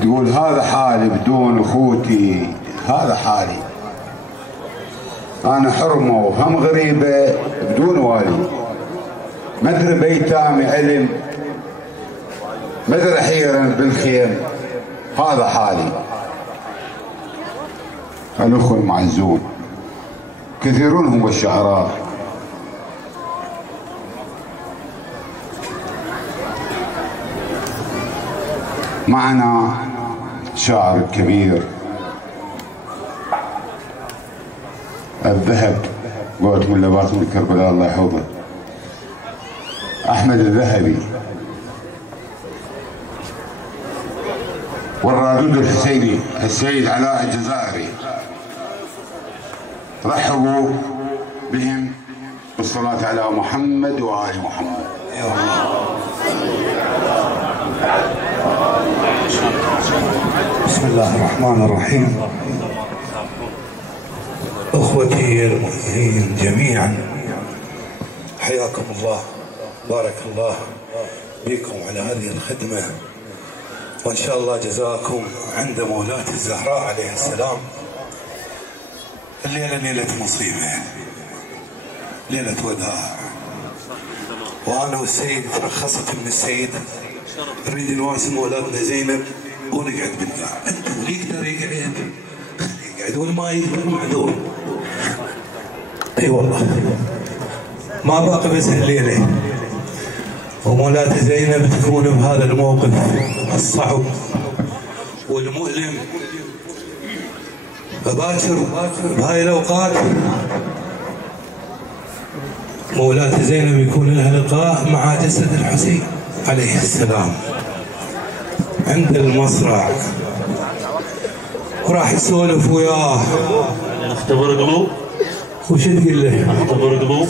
تقول هذا حالي بدون اخوتي، هذا حالي، انا حرمه وهم غريبه بدون والي، مدري بيتام علم، مدري حيرا بالخيم، هذا حالي. الاخوه المعزون كثيرون هم الشعراء، معنا شاعر كبير الذهب، قولت من لباس من كربلاء الله يحفظه، احمد الذهبي، والرادود الحسيني السيد علاء الجزائري. رحبوا بهم بالصلاة على محمد وآل محمد. بسم الله الرحمن الرحيم. اخوتي المؤمنين جميعا حياكم الله، بارك الله بكم على هذه الخدمة، وان شاء الله جزاكم عند مولاة الزهراء عليه السلام. الليلة ليلة مصيبة، ليلة وداع، وانا والسيد ترخصت من السيد نريد نواسي مولاتنا زينب ونقعد بالقاع. انت اللي يقدر يقعد يقعد واللي ما يقدر معذور. اي والله ما باقي بس الليله، ومولاتي زينب تكون بهذا الموقف الصعب والمؤلم. فباكر بهاي الاوقات مولاتي زينب يكون لها لقاء مع جسد الحسين عليه السلام عند المصرع، وراح يسولف وياه. نختبر قلوب. وش تقول له؟ نختبر قلوب.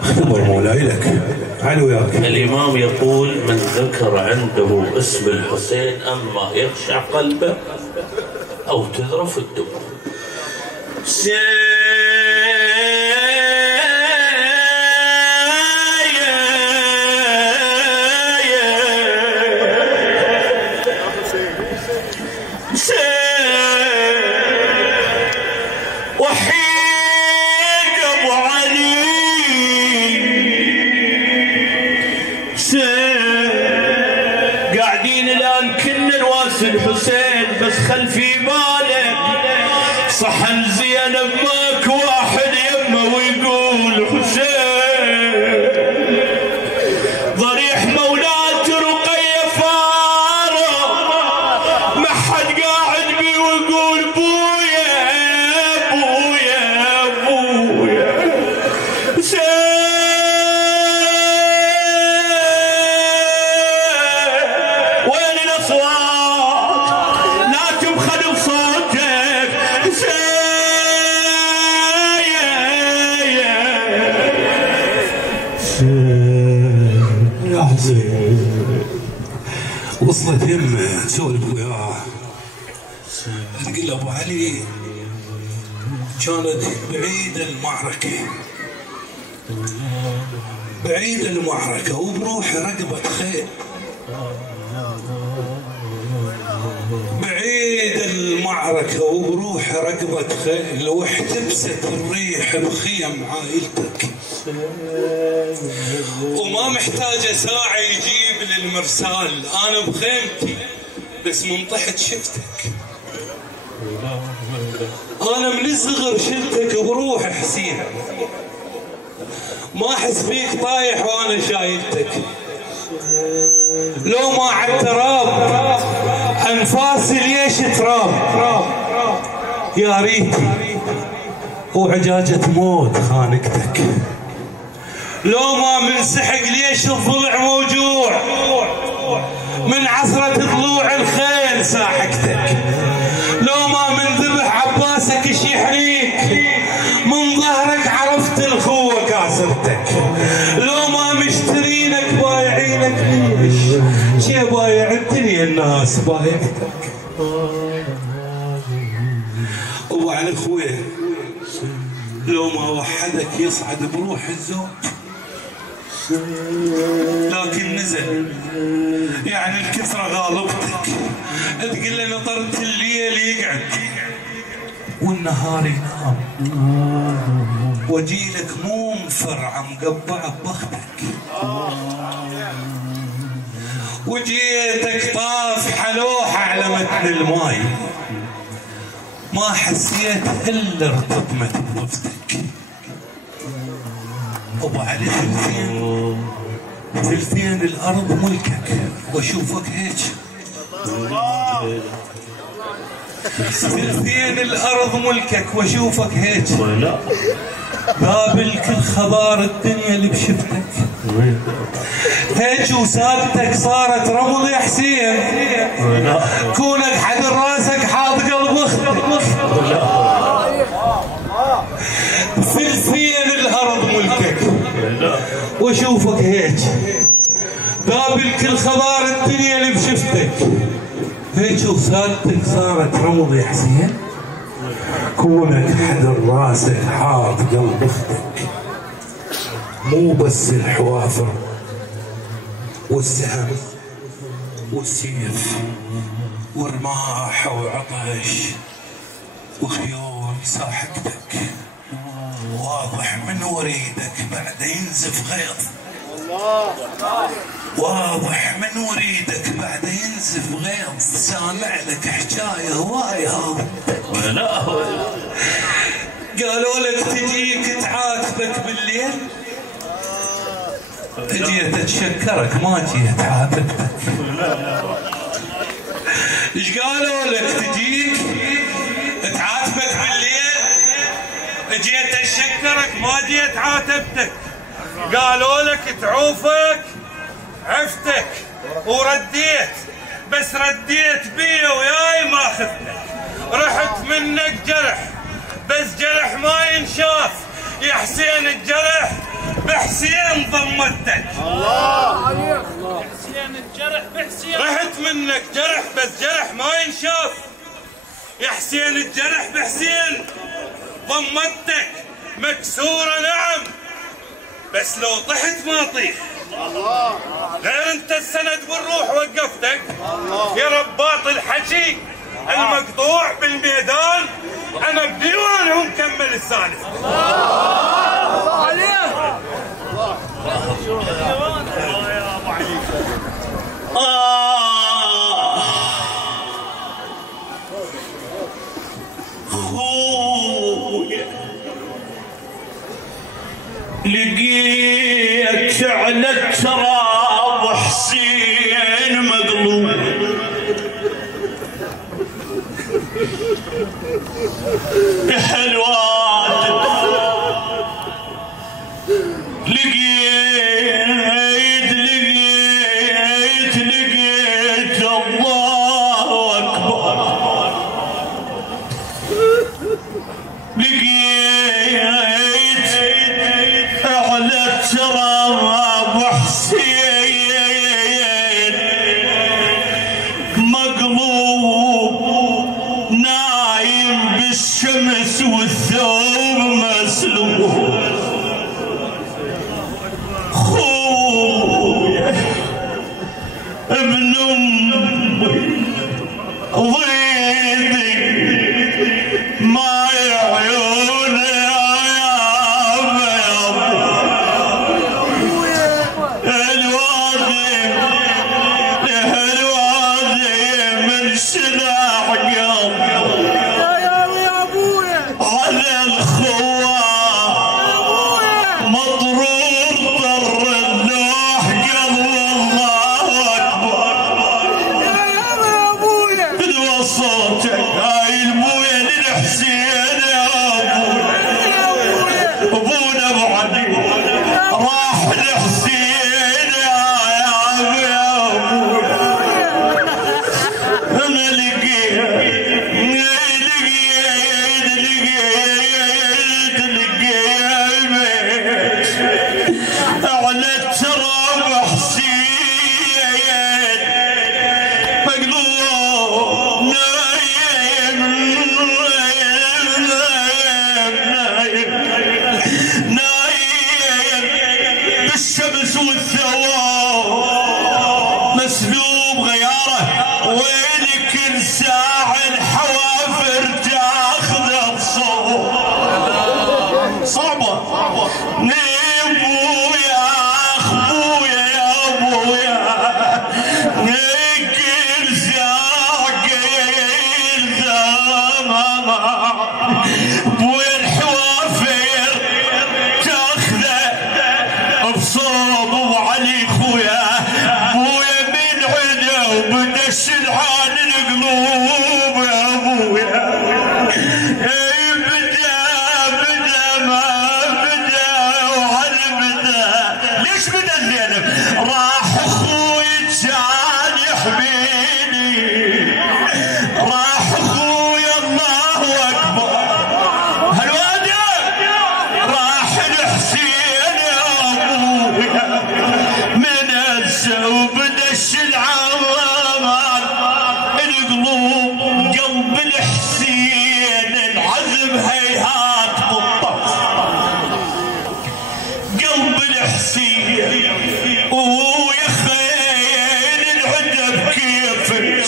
اختبر مولاي لك، على وياك. الإمام يقول: من ذكر عنده اسم الحسين أما يخشع قلبه أو تذرف الدم. قاعدين الآن كنا نواسي الحسين، بس خل في بالك صحن زينب ماك واحد يمه ويقول حسين، ضريح مولات رقية فارة ما حد قاعد بي ويقول بويا بويا بويا. وين الاصوات؟ لا تبخل بصوتك. يا حسين وصلت يمه تسولف وياه، تقول ابو علي كانت بعيدة المعركة، بعيدة المعركة وبروح رقبة خيل، بعيدة المعركة وبروح رقبة خيل، واحتبست الريح بخيم عائلتك، وما محتاجة ساعة يجيب للمرسال، أنا بخيمتي بس من طحت شفتك، أنا من الصغر شفتك بروح حسين، ما أحس فيك طايح وأنا شايلتك، لو ما عالتراب أنفاسي ليش تراب، يا ريتي وعجاجة موت خانقتك، لو ما من سحق ليش الضلع موجوع، من عصرة طلوع الخيل ساحقتك، لو ما من ذبح عباسك يحريك، من ظهرك عرفت الخوة كاسرتك، لو ما مشترينك بايعينك ليش، شي بايع الدنيا الناس بايعتك. وعلى اخوي لو ما وحدك يصعد بروح الزوج، لكن نزل يعني الكثرة غالبتك، تقول له نطرت الليل يقعد والنهار ينام، واجيلك مو مفرعه مقبعه ببختك، وجيتك طاف حلوحه على متن الماي، ما حسيت الا ارتطمت بضفتك. وبعد ثلثين الارض ملكك واشوفك هيك، ثلثين الارض ملكك واشوفك هيك، قابل كل خبار الدنيا اللي بشفتك هيك، وسابتك صارت رمض يا حسين، كونك حد راسك حاط قلب اختك، ثلثين الارض ملكك واشوفك هيك، قابل كل خبار الدنيا اللي بشفتك هيك، وسابتك صارت رمض يا حسين، كونك حد راسك حاط قلب اختك، مو بس الحوافر والسهم والسيف والرماح وعطش وخيول ساحقتك، واضح من وريدك بعد ينزف غيظ، واضح من وريدك بعد ينزف غيظ، سامع لك حكايه هوايه هابتك، قالوا لك تجيك تعاتبك بالليل، جيت اتشكرك ما جيت عاتبتك. ايش قالوا لك تجيك تعاتبك بالليل، جيت اتشكرك ما جيت عاتبتك. قالوا لك تعوفك عفتك ورديت، بس رديت بي وياي ما خفتك، رحت منك جرح بس جرح ما ينشاف، يا حسين الجرح بحسين ضمتك. الله عليك، يا حسين الجرح بحسين، رحت منك جرح بس جرح ما ينشاف، يا حسين الجرح بحسين ضمتك، مكسورة نعم بس لو طحت ما طيح، غير انت السند بالروح وقفتك، يا رباط الحكي المقطوع بالميدان، انا بديوانهم كمل السالفه. الله عليك، يا ابو علي. خويا لقيت شعلة تراب حسين مقلوب، حلوات لقيت الله أكبر، لقيت أعلى تراب حسين مقلوب، نايم بالشمس والثوب مسلوب. خويا ابن امي ضيدي ما عيون يا بيض، الوادي من سلاح قلب على الخوان مطرور ضر اللوح قلب. الله اكبر بدوى صوتك هاي المويه للحسين يا ابونا ابو علي راح لحسين يا انا لقيت على التراب حسين مقلوب، نايم بالشمس والثواب مسلوب غياره ويلك ساع الحوافر تاخذ بصوب صعبة نيبو يا اخويا يا ابويا نكل ساع كل زمان بويا الحوافر تاخذه بصوب وعلي خويا بويا من عدا وبدش العان القلوب يا ابويا بدا ما بدا وعلى بدا ليش بدا الزينب راح اخوي كان يحميني راح اخوي الله اكبر هالوادي راح الحسين يا ابويا من الزوب دش العوامات القلوب قلب الحسين العزم هيهات بالطف قلب الحسين ويا خيل العدب كيفك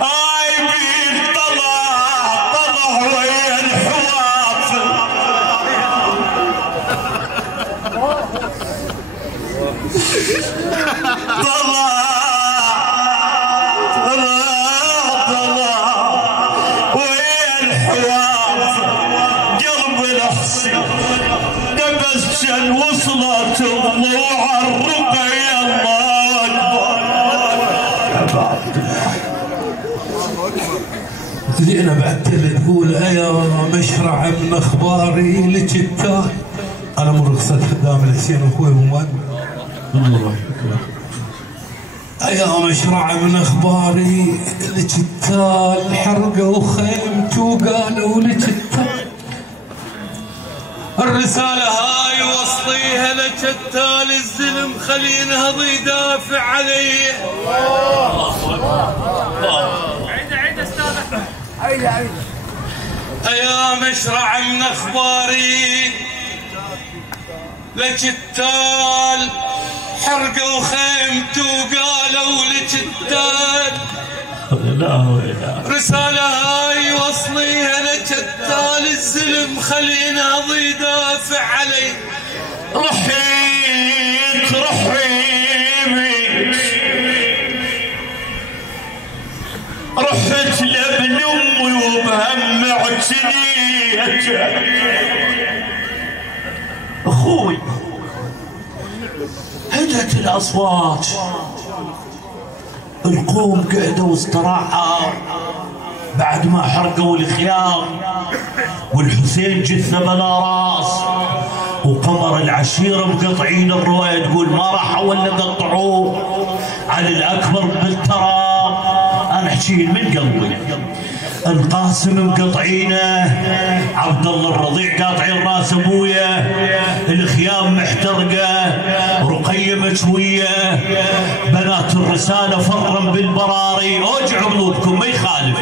عايبين طلع ويا الحوافر طلع ويا الحوافر قلب الحسين تبسم وصلت ضلوع الرقية الله اكبر زينب عتلة تقول يا مشرع من اخباري لك التال انا من رخصة خدام الحسين اخوي ومن يا مشرع من اخباري لك التال حرقوا وخيمت وقالوا لك التال الرسالة هاي وصليها لك التال الزلم خلينا يدافع علي عيد استاذ عيد يا مشرع من اخباري لك التال حرقوا خيمت وقالوا لك التال رسالة هاي وصليها لك التال الزلم خلينا يدافع علي رحيت رحت لابن امي وبهم اعتنيت اخوي هدت الاصوات القوم قعدوا واستراحوا بعد ما حرقوا الخيام والحسين جثه بلا راس وقمر العشيره مقطعين الروايه تقول ما راحوا ولا قطعوه علي الاكبر بالتراب انا احكي من قلبي القاسم مقطعينه عبد الله الرضيع قاطعين راس ابويا الخيام محترقه رقيه مشويه بنات الرساله فرم بالبراري اوجعوا قلوبكم ما يخالف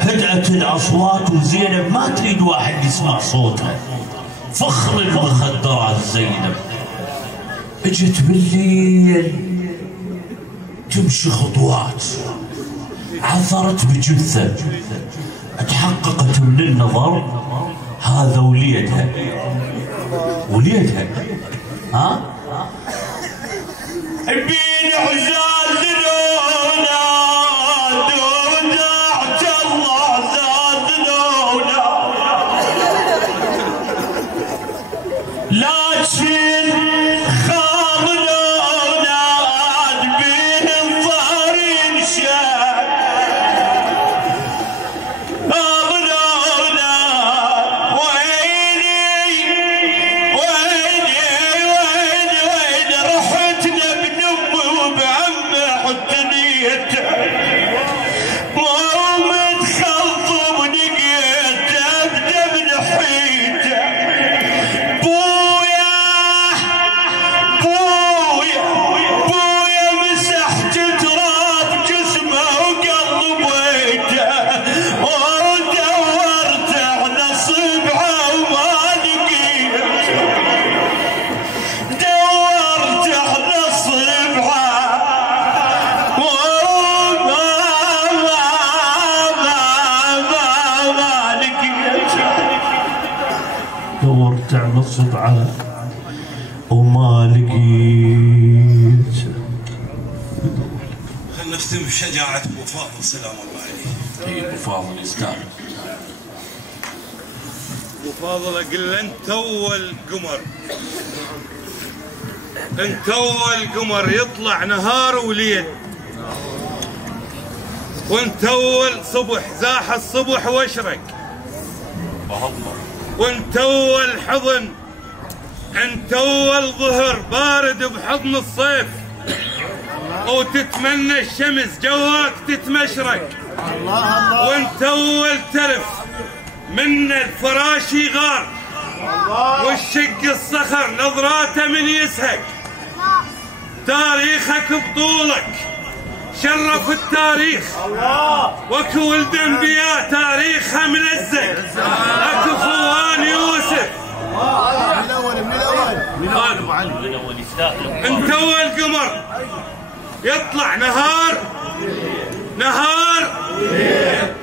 هدأت الاصوات وزينب ما تريد واحد يسمع صوتها فخر المخدرات زينب اجت بالليل تمشي خطوات عثرت بجثة تحققت من النظر هذا وليدها ها بين عزاز لونا دودعت الله زاد لونا لكن خاض لونا بين الظهر انشاء وين رحت لابن امي وبعم واختم بشجاعة ابو فاضل سلام الله عليه. اي ابو فاضل يستاهل. ابو فاضل اقول له انت اول قمر، انت اول قمر يطلع نهار وليل، وانت اول صبح زاح الصبح واشرق، وانت اول حضن، انت اول ظهر بارد بحضن الصيف، وتتمنى الشمس جواك تتمشرق، وانت اول ترف من الفراش يغار، والشق الصخر نظراته من يسهق. تاريخك بطولك شرف التاريخ، واكو ولد انبياء تاريخها ملزق، اكو خوان يوسف من الاول يستاهل. انت اول قمر يطلع نهار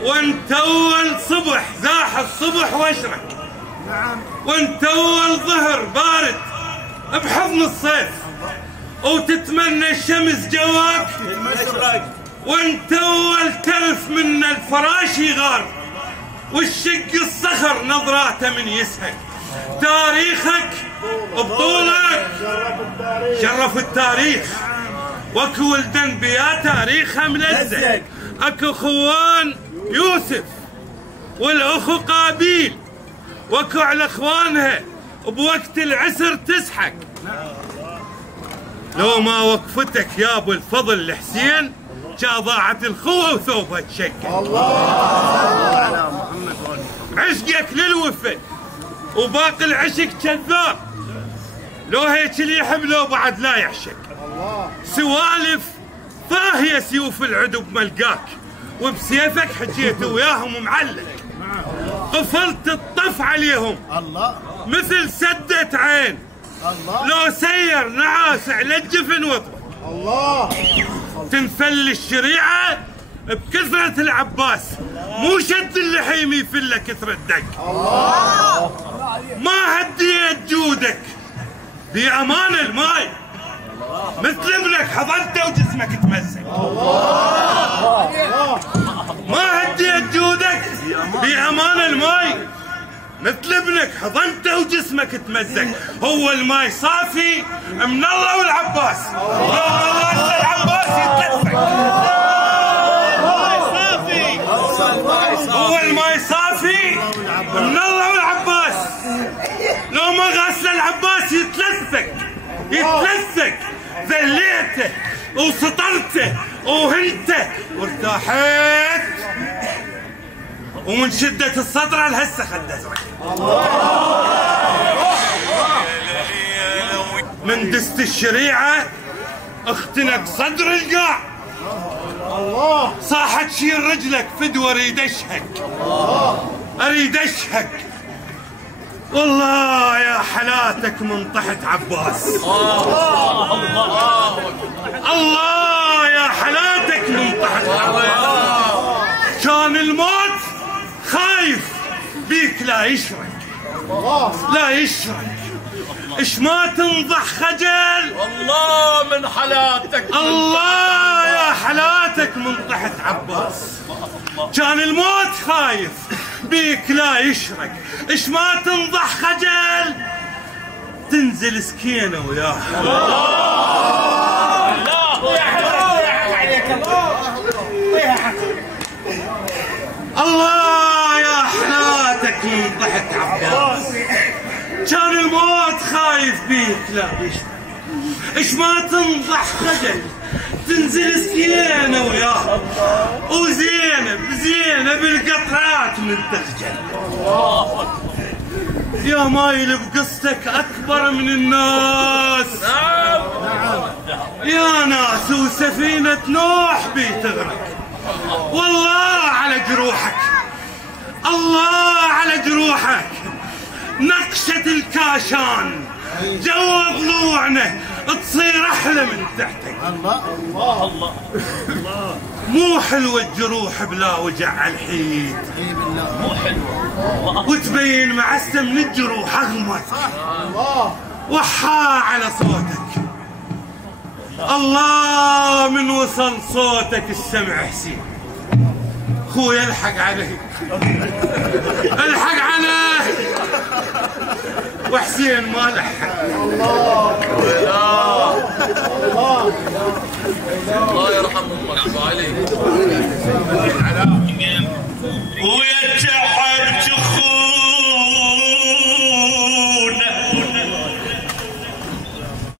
وانت اول صبح زاح الصبح واشرق، وانت اول ظهر بارد بحضن الصيف، وتتمنى الشمس جواك، وانت اول ترف من الفراش يغار، والشق الصخر نظراته من يسهق. تاريخك بطولك شرف التاريخ، واكو ولد انبياء تاريخها ملزق، اكو خوان يوسف والاخو قابيل، واكو على اخوانها بوقت العسر تسحق. لو ما وقفتك يا ابو الفضل الحسين جا ضاعت الخوه وثوبها تشقق. عشقك للوفا وباقي العشق كذاب، لو هيك اللي يحب لو بعد لا يعشق. سوالف فاهية سيوف العدو بملقاك، وبسيفك حجيت وياهم معلق، قفلت الطف عليهم مثل سدة عين، لو سير نعاس على الجفن وطبق. تنفل الشريعة بكثرة العباس، مو شد اللحيم يفل كثرة دق. ما هديت جودك بأمان الماي، مثل ابنك حضنته وجسمك تمزق. ما هديت جودك بأمان الماي، مثل ابنك حضنته وجسمك تمزق. هو الماي صافي من الله والعباس، العباس يتلفق. هو الماي صافي من الله والعباس، لو ما غسل العباس يتلفق. ذليته وسطرته وهنته وارتاحت، ومن شدة السطرة لهسه خد ازرق. من دست الشريعة اختنق صدر القاع، صاحت شيل رجلك فدوى اريد اشهق. والله يا حلاتك من طحت عباس، الله يا حلاتك من طحت عباس. كان الموت خايف بيك لا يشرك، اش ما تنضح خجل. والله من حلاتك، الله يا حلاتك من طحت عباس. كان الموت خايف بيك لا يشرك، اش ما تنضح خجل. تنزل سكينه وياها. الله يا حلاتك من طحت عباس. كان الموت خايف بيك لا يشرك، اش ما تنضح خجل. تنزل سكينه وياها، وزينب القطرات من تخجل. يا مايل بقصتك اكبر من الناس. يا ناس وسفينة نوح بتغرق. والله على جروحك، الله على جروحك. نقشة الكاشان جوا ضلوعنا تصير احلى من تحتك. الله مو حلوة الجروح بلا وجع على الحيد، مو حلوة وتبين معسة من الجروح اغمض. وحا على صوتك الله من وصل صوتك السمع حسين. خويا الحق عليه الحق عليه. وحسين ما لحق. الله الله يرحم امك.